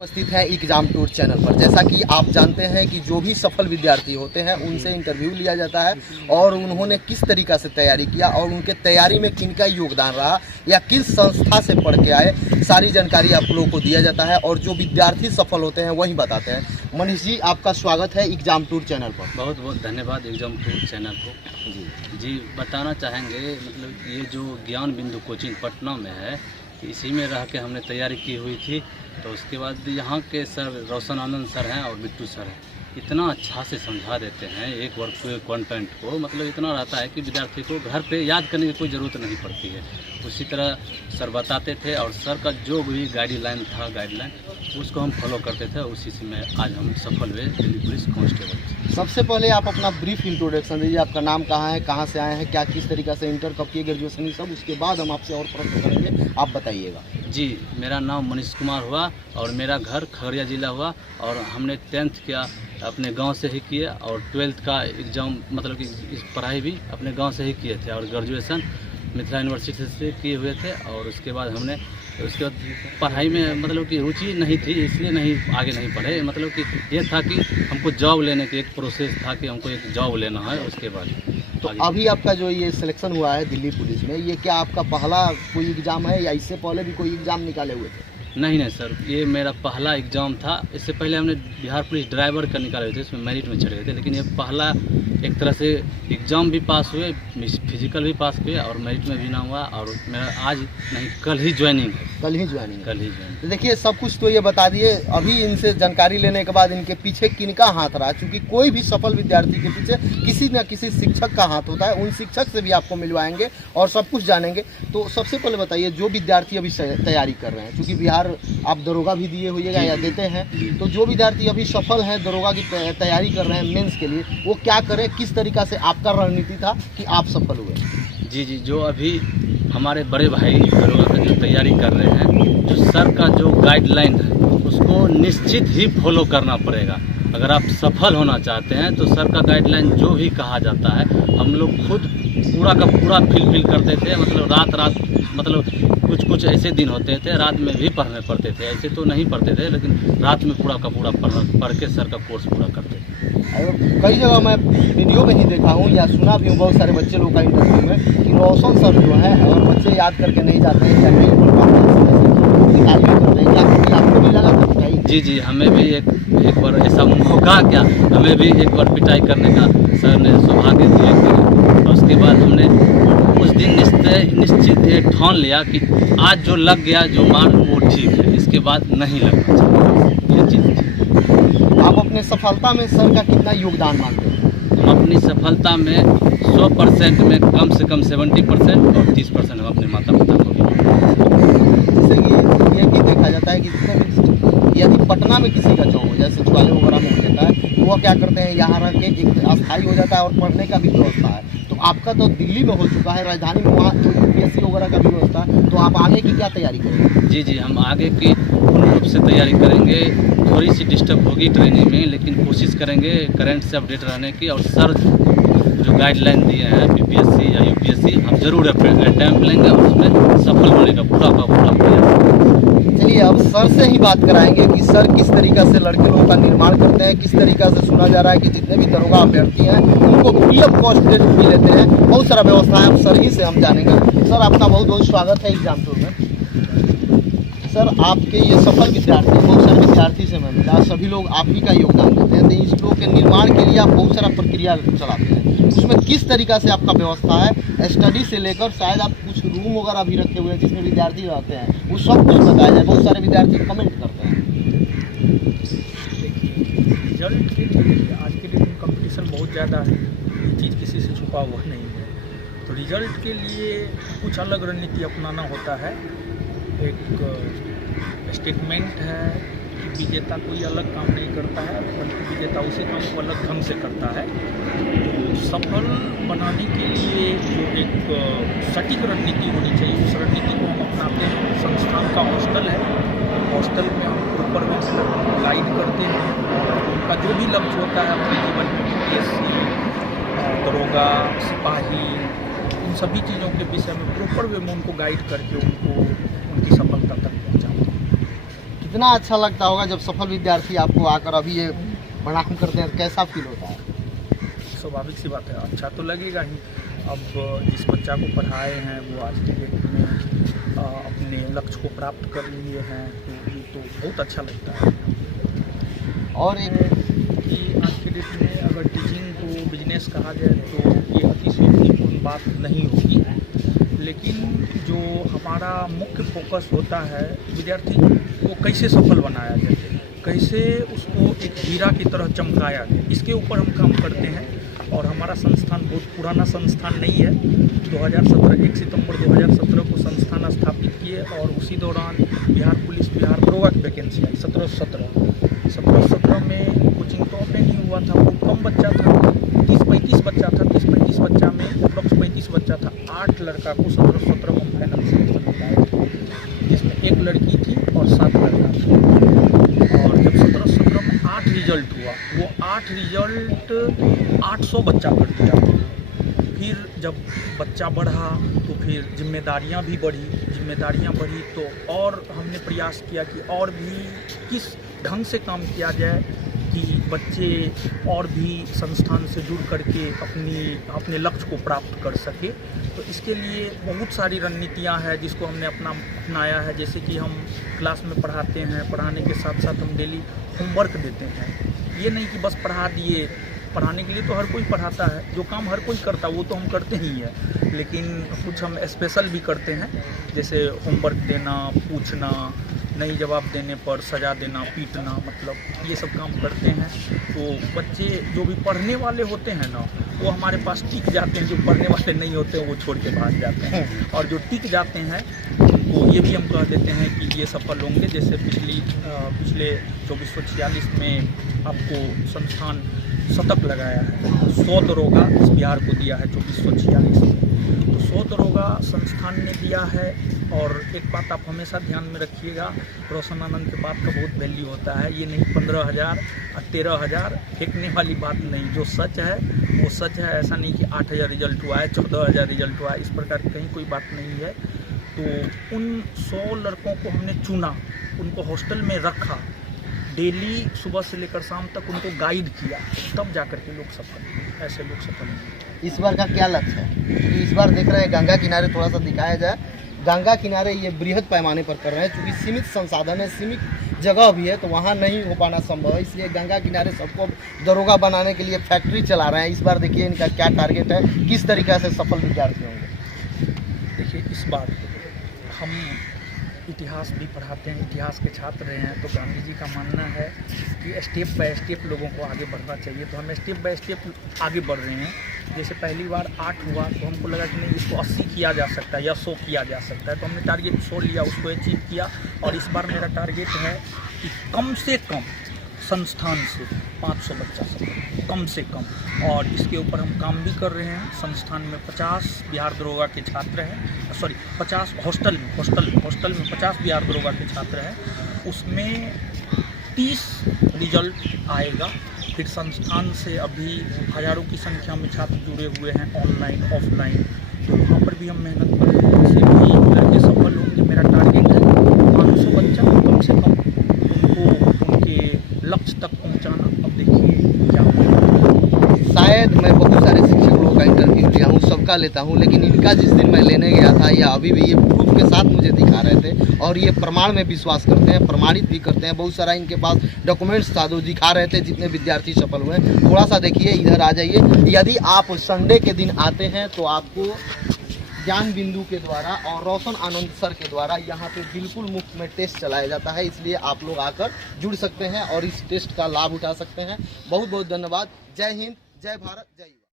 उपस्थित है exam tour channel पर। जैसा कि आप जानते हैं कि जो भी सफल विद्यार्थी होते हैं उनसे इंटरव्यू लिया जाता है और उन्होंने किस तरीक़ा से तैयारी किया और उनके तैयारी में किनका योगदान रहा या किस संस्था से पढ़ के आए, सारी जानकारी आप लोगों को दिया जाता है और जो विद्यार्थी सफल होते हैं वही बताते हैं। मनीष जी, आपका स्वागत है एग्जाम टूर चैनल पर। बहुत बहुत धन्यवाद एग्जाम टूर चैनल को। जी बताना चाहेंगे, मतलब ये जो ज्ञान बिंदु कोचिंग पटना में है, इसी में रह के हमने तैयारी की हुई थी। तो उसके बाद यहाँ के सर रोशन आनंद सर हैं और बिट्टू सर हैं, इतना अच्छा से समझा देते हैं एक वर्क के कंटेंट को, मतलब इतना रहता है कि विद्यार्थी को घर पे याद करने की कोई ज़रूरत नहीं पड़ती है। उसी तरह सर बताते थे और सर का जो भी गाइडलाइन था उसको हम फॉलो करते थे। उसी से में आज हम सफल हुए दिल्ली पुलिस कांस्टेबल। सबसे पहले आप अपना ब्रीफ इंट्रोडक्शन दीजिए। आपका नाम कहाँ है, कहाँ से आए हैं, क्या किस तरीक़े से इंटर कब किए, ग्रेजुएशन, सब उसके बाद हम आपसे और प्रश्न करेंगे, आप बताइएगा। जी, मेरा नाम मनीष कुमार हुआ और मेरा घर खगड़िया ज़िला हुआ और हमने 10th किया अपने गांव से ही किए और 12th का एग्ज़ाम मतलब कि इस पढ़ाई भी अपने गांव से ही किए थे और ग्रेजुएशन मिथिला यूनिवर्सिटी से किए हुए थे। और उसके बाद हमने पढ़ाई में मतलब कि रुचि नहीं थी, इसलिए नहीं आगे नहीं पढ़े। मतलब कि ये था कि हमको जॉब लेने की एक प्रोसेस था कि हमको एक जॉब लेना है। उसके बाद तो अभी आपका जो ये सिलेक्शन हुआ है दिल्ली पुलिस में, ये क्या आपका पहला कोई एग्ज़ाम है या इससे पहले भी कोई एग्ज़ाम निकाले हुए थे? नहीं सर, ये मेरा पहला एग्ज़ाम था। इससे पहले हमने बिहार पुलिस ड्राइवर का निकाले हुए थे, इसमें मेरिट में चढ़े हुए थे। लेकिन ये पहला एक तरह से एग्ज़ाम भी पास हुए, फिजिकल भी पास हुए और मेरिट में भी ना हुआ। और मेरा आज नहीं कल ही ज्वाइनिंग है। कल ही ज्वाइनिंग। तो देखिए, सब कुछ तो ये बता दिए। अभी इनसे जानकारी लेने के बाद इनके पीछे किनका हाथ रहा, क्योंकि कोई भी सफल विद्यार्थी के पीछे किसी न किसी शिक्षक का हाथ होता है। उन शिक्षक से भी आपको मिलवाएंगे और सब कुछ जानेंगे। तो सबसे पहले बताइए, जो विद्यार्थी अभी तैयारी कर रहे हैं, क्योंकि बिहार आप दरोगा भी दिए होइएगा या देते हैं, तो जो विद्यार्थी अभी सफल हैं, दरोगा की तैयारी कर रहे हैं मेंस के लिए, वो क्या करें, किस तरीक़ा से आपका रणनीति था कि आप सफल हुए? जी, जो अभी हमारे बड़े भाई दरोगा का जो तैयारी कर रहे हैं, जो सर का जो गाइडलाइन है उसको निश्चित ही फॉलो करना पड़ेगा। अगर आप सफल होना चाहते हैं तो सर का गाइडलाइन जो भी कहा जाता है, हम लोग खुद पूरा का पूरा फिल करते थे। मतलब रात मतलब कुछ ऐसे दिन होते थे रात में भी पढ़ने पड़ते थे, ऐसे तो नहीं पढ़ते थे, लेकिन रात में पूरा का पूरा पढ़ के सर का कोर्स पूरा करते थे। कई जगह मैं वीडियो में ही देखा हूँ या सुना भी हूँ बहुत सारे बच्चे लोग का इंटरव्यू में कि रोशन सर जो है, अगर बच्चे याद करके नहीं जाते हैं या नहीं पढ़ पाते हैं, आपको भी लगा था? जी, हमें भी एक बार ऐसा मौका क्या, हमें भी एक बार पिटाई करने का सर ने सौभाग्य दिया था। और उसके बाद हमने उस दिन निश्चित ये ठान लिया कि आज जो लग गया, जो मान वो ठीक है, इसके बाद नहीं लगना चाहिए। ये चीज़। आप अपने सफलता में सर का कितना योगदान मानते हैं? हम अपनी सफलता में 100% में कम से कम 70% और 30% हम अपने माता पिता को भी। जैसे कि ये भी देखा जाता है कि यदि पटना में किसी का जॉब हो जाए, सचिवालय वगैरह में हो जाता है, तो वह क्या करते हैं, यहाँ रह के एक अस्थायी हो जाता है और पढ़ने का भी व्यवस्था है। तो आपका तो दिल्ली में हो चुका है, राजधानी में, वहाँ UPSC वगैरह का भी व्यवस्था है, तो आप आगे की क्या तैयारी करेंगे? जी, हम आगे की पूर्ण रूप से तैयारी करेंगे। थोड़ी सी डिस्टर्ब होगी ट्रेनिंग में, लेकिन कोशिश करेंगे करंट से अपडेट रहने की। और सर जो गाइडलाइन दिए हैं PPSC या UPSC, हम जरूर अटेम्प्ट लेंगे और उसमें सफल होने का पूरा प्रयास। चलिए, अब सर से ही बात कराएंगे कि सर किस तरीक़ा से लड़के लोगों का निर्माण करते हैं, किस तरीक़ा से सुना जा रहा है कि जितने भी दरोगा अभ्यर्थी हैं उनको फ्री ऑफ कॉस्ट टेस्ट भी लेते हैं। बहुत सारा व्यवस्था है, सर ही से हम जानेंगे। सर, आपका बहुत बहुत स्वागत है एग्जाम टूर में। सर, आपके ये सफल विद्यार्थी, बहुत सारे विद्यार्थी से मैं मिला, सभी लोग आप ही का योगदान देते हैं। तो इस लोगों के निर्माण के लिए आप बहुत सारा प्रक्रिया चलाते हैं, उसमें किस तरीक़ा से आपका व्यवस्था है, स्टडी से लेकर शायद आप कुछ रूम वगैरह भी रखे हुए हैं जिसमें विद्यार्थी रहते हैं, वो सब कुछ बताया जाए। बहुत सारे विद्यार्थी कमेंट करते हैं। रिजल्ट के लिए आज के डेट में कंपटीशन बहुत ज़्यादा है, ये चीज़ किसी से छुपा हुआ नहीं है। तो रिजल्ट के लिए कुछ अलग रणनीति अपनाना होता है। एक स्टेटमेंट है कि विजेता कोई अलग काम नहीं करता है, बल्कि विजेता उसी काम को अलग ढंग से करता है। तो सफल बनाने के लिए जो एक सटीक रणनीति होनी चाहिए, उस रणनीति को हम अपनाते हैं। संस्थान का हॉस्टल है, हॉस्टल में हम ऊपर में गाइड करते हैं। उनका जो भी लक्ष्य होता है अपने जीवन में, PPSC, दरोगा, सिपाही, इन सभी चीज़ों के विषय में प्रॉपर वे में उनको गाइड करके उनको उनकी सफलता तक पहुँचाते हैं। कितना अच्छा लगता होगा जब सफल विद्यार्थी आपको आकर अभी ये प्रणाम करते हैं, कैसा फील होता है? स्वाभाविक सी बात है, अच्छा तो लगेगा ही। अब जिस बच्चा को पढ़ाए हैं वो आज के डेट में अपने लक्ष्य को प्राप्त कर लिए हैं, तो ये तो बहुत अच्छा लगता है। और एक कि आज के डेट में अगर टीचिंग को बिजनेस कहा जाए तो ये अतिशयोक्तिपूर्ण बात नहीं होगी, लेकिन जो हमारा मुख्य फोकस होता है विद्यार्थी को कैसे सफल बनाया जाए, कैसे उसको एक हीरा की तरह चमकाया जाए, इसके ऊपर हम काम करते हैं। और हमारा संस्थान बहुत पुराना संस्थान नहीं है। 2017 1 सितंबर 2017 को संस्थान स्थापित किए और उसी दौरान बिहार पुलिस बिहार दरोगा की वैकेंसी आई 17-17 में कोचिंग तो ओपन नहीं हुआ था, बहुत कम बच्चा था, 30-35 बच्चा था। 30-35 बच्चा में अप्रॉक्स 35 बच्चा था, 8 लड़का को 17-17 में फाइनल सिलेक्शन कराए थे, जिसमें 1 लड़की थी और 7 लड़का था। और जब 17-17 में 8 रिजल्ट हुआ, वो 8 रिजल्ट 800 बच्चा कर दिया। फिर जब बच्चा बढ़ा तो फिर जिम्मेदारियां भी बढ़ी तो और हमने प्रयास किया कि और भी किस ढंग से काम किया जाए कि बच्चे और भी संस्थान से जुड़ करके अपने लक्ष्य को प्राप्त कर सके। तो इसके लिए बहुत सारी रणनीतियां हैं जिसको हमने अपनाया है। जैसे कि हम क्लास में पढ़ाते हैं, पढ़ाने के साथ साथ हम डेली होमवर्क देते हैं। ये नहीं कि बस पढ़ा दिए, पढ़ाने के लिए तो हर कोई पढ़ाता है, जो काम हर कोई करता है वो तो हम करते ही हैं, लेकिन कुछ हम स्पेशल भी करते हैं, जैसे होमवर्क देना, पूछना, नहीं जवाब देने पर सज़ा देना, पीटना, मतलब ये सब काम करते हैं। तो बच्चे जो भी पढ़ने वाले होते हैं ना, वो हमारे पास टिक जाते हैं, जो पढ़ने वाले नहीं होते हैं वो छोड़ के भाग जाते हैं। और जो टिक जाते हैं वो ये भी हम कह देते हैं कि ये सफल होंगे। जैसे पिछले 2446 में आपको संस्थान शतक लगाया है, 100 दरोगा इस बिहार को दिया है 2446 में। तो 100 दरोगा संस्थान ने दिया है। और एक बात आप हमेशा ध्यान में रखिएगा, रोशन आनंद के बात का बहुत वैल्यू होता है। ये नहीं 15,000 और 13,000 फेंकने वाली बात नहीं, जो सच है वो सच है। ऐसा नहीं कि 8,000 रिजल्ट हुआ है, 14,000 रिजल्ट हुआ है, इस प्रकार की कहीं कोई बात नहीं है। तो उन 100 लड़कों को हमने चुना, उनको हॉस्टल में रखा, डेली सुबह से लेकर शाम तक उनको गाइड किया, तब जाकर के लोग सफल, ऐसे लोग सफल हैं। इस बार का क्या लक्ष्य है? तो इस बार देख रहे हैं गंगा किनारे, थोड़ा सा दिखाया जाए, गंगा किनारे ये बृहद पैमाने पर कर रहे हैं, क्योंकि सीमित संसाधन है, सीमित जगह भी है, तो वहाँ नहीं हो पाना संभव है। इसलिए गंगा किनारे सबको दरोगा बनाने के लिए फैक्ट्री चला रहे हैं। इस बार देखिए इनका क्या टारगेट है, किस तरीके से सफल विद्यार्थी होंगे। देखिए, इस बार हम इतिहास भी पढ़ाते हैं, इतिहास के छात्र रहे हैं, तो गांधी जी का मानना है कि स्टेप बाय स्टेप लोगों को आगे बढ़ना चाहिए। तो हम स्टेप बाय स्टेप आगे बढ़ रहे हैं। जैसे पहली बार 8 हुआ तो हमको लगा कि नहीं, इसको 80 किया जा सकता है या 100 किया जा सकता है, तो हमने टारगेट 100 लिया, उसको अचीव किया। और इस बार मेरा टारगेट है कि कम से कम संस्थान से 500 बच्चा सब, कम से कम। और इसके ऊपर हम काम भी कर रहे हैं। संस्थान में 50 बिहार दरोगा के छात्र हैं, 50 हॉस्टल में 50 बिहार दरोगा के छात्र हैं, उसमें 30 रिजल्ट आएगा। फिर संस्थान से अभी हज़ारों की संख्या में छात्र जुड़े हुए हैं, ऑनलाइन ऑफलाइन, तो वहाँ पर भी हम मेहनत कर रहे हैं, इससे भी लड़के सफल होंगे। मेरा टारगेट है 500 बच्चा कम से कम उनको उनके लक्ष्य तक पहुँचाना। अब देखिए क्या होगा। शायद मैं बहुत सारे शिक्षक लोगों का इंटरव्यू लिया हूँ, सबका लेता हूँ, लेकिन इनका जिस दिन मैं लेने गया था, या अभी भी ये प्रूफ के साथ मुझे दिखा रहे थे, और ये प्रमाण में विश्वास करते हैं, प्रमाणित भी करते हैं। बहुत सारा इनके पास डॉक्यूमेंट्स था जो दिखा रहे थे जितने विद्यार्थी सफल हुए। थोड़ा सा देखिए, इधर आ जाइए। यदि आप संडे के दिन आते हैं तो आपको ज्ञान बिंदु के द्वारा और रोशन आनंद सर के द्वारा यहाँ पे बिल्कुल मुफ्त में टेस्ट चलाया जाता है, इसलिए आप लोग आकर जुड़ सकते हैं और इस टेस्ट का लाभ उठा सकते हैं। बहुत बहुत धन्यवाद। जय हिंद, जय भारत, जय युवा।